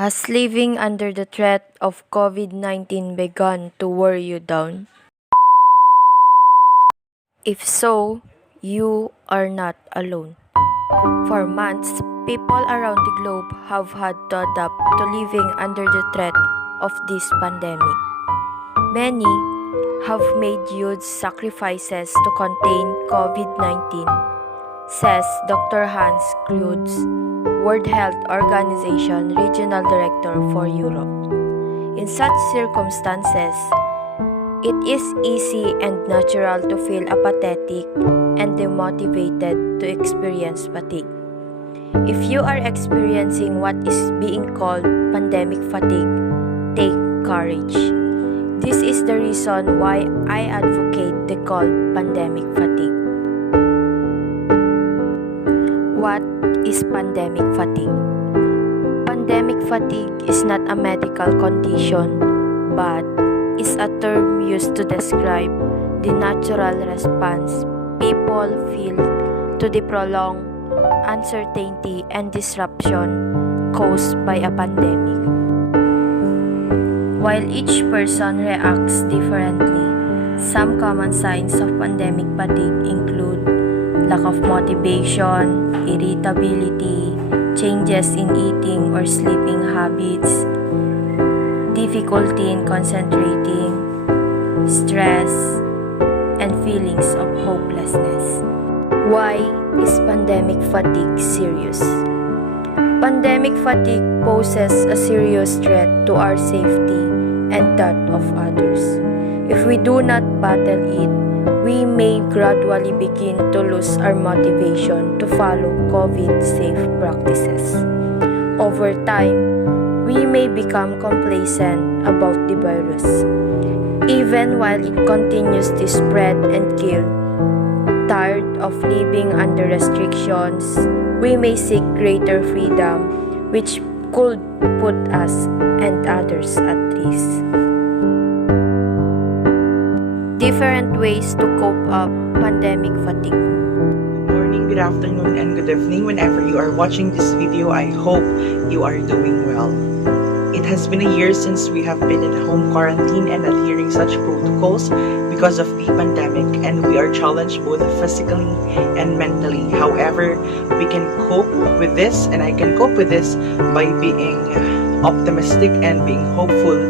Has living under the threat of COVID-19 begun to wear you down? If so, you are not alone. For months, people around the globe have had to adapt to living under the threat of this pandemic. Many have made huge sacrifices to contain COVID-19, says Dr. Hans Kluge, World Health Organization Regional Director for Europe. In such circumstances, it is easy and natural to feel apathetic and demotivated to experience fatigue. If you are experiencing what is being called pandemic fatigue, take courage. This is the reason why I advocate the called pandemic fatigue. What is pandemic fatigue? Pandemic fatigue is not a medical condition, but is a term used to describe the natural response people feel to the prolonged uncertainty and disruption caused by a pandemic. While each person reacts differently, some common signs of pandemic fatigue include lack of motivation, irritability, changes in eating or sleeping habits, difficulty in concentrating, stress, and feelings of hopelessness. Why is pandemic fatigue serious? Pandemic fatigue poses a serious threat to our safety and that of others. If we do not battle it, we may gradually begin to lose our motivation to follow COVID-safe practices. Over time, we may become complacent about the virus, even while it continues to spread and kill. Tired of living under restrictions, we may seek greater freedom, which could put us and others at risk. Different ways to cope up pandemic fatigue. Good morning, good afternoon, and good evening whenever you are watching this video. I hope you are doing well. It has been a year since we have been in home quarantine and adhering such protocols because of the pandemic, and we are challenged both physically and mentally. However, we can cope with this, and I can cope with this by being optimistic and being hopeful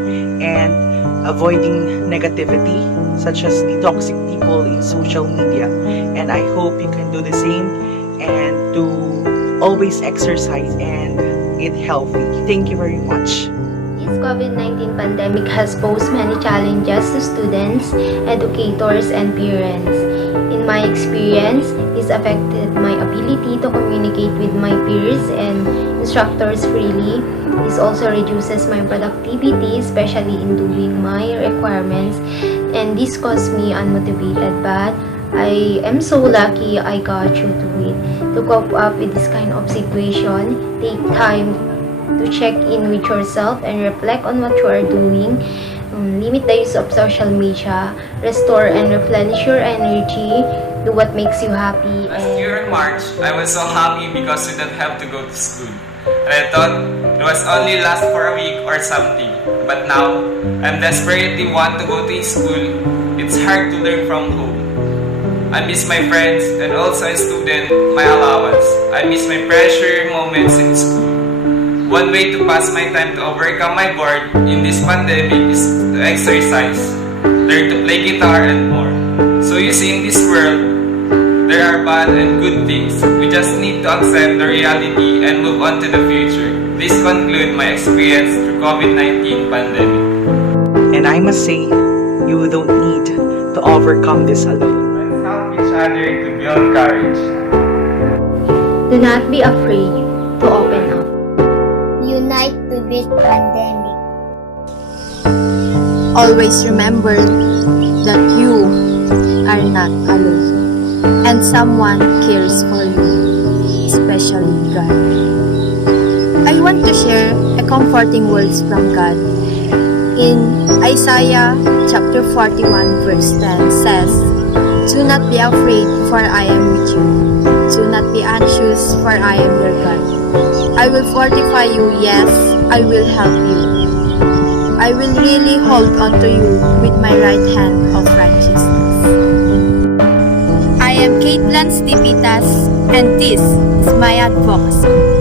and avoiding negativity such as the toxic people in social media. And I hope you can do the same and to always exercise and eat healthy. Thank you very much. This COVID-19 pandemic has posed many challenges to students, educators, and parents. In my experience, this affected my ability to communicate with my peers and instructors freely. This also reduces my productivity, especially in doing my requirements, and this caused me unmotivated, but I am so lucky I got through to it. To cope up with this kind of situation, take time to check in with yourself and reflect on what you are doing. Limit the use of social media, restore and replenish your energy, do what makes you happy. Last year in March, I was so happy because we didn't have to go to school. And I thought it was only last for a week or something. But now, I'm desperately want to go to school. It's hard to learn from home. I miss my friends and also as student, my allowance. I miss my pressure moments in school. One way to pass my time to overcome my bored in this pandemic is to exercise, learn to play guitar and more. So you see, in this world, there are bad and good things. We just need to accept the reality and move on to the future. This concludes my experience through COVID-19 pandemic. And I must say, you don't need to overcome this alone. Let's help each other to build courage. Do not be afraid to open up. Unite to beat pandemic. Always remember that you are not alone, and someone cares for you, especially God. I want to share a comforting words from God. In Isaiah chapter 41 verse 10 says, "Do not be afraid, for I am with you. Do not be anxious, for I am your God. I will fortify you, yes, I will help you. I will really hold on to you with my right hand of righteousness. I am Blance Pitas, and this is my advocacy.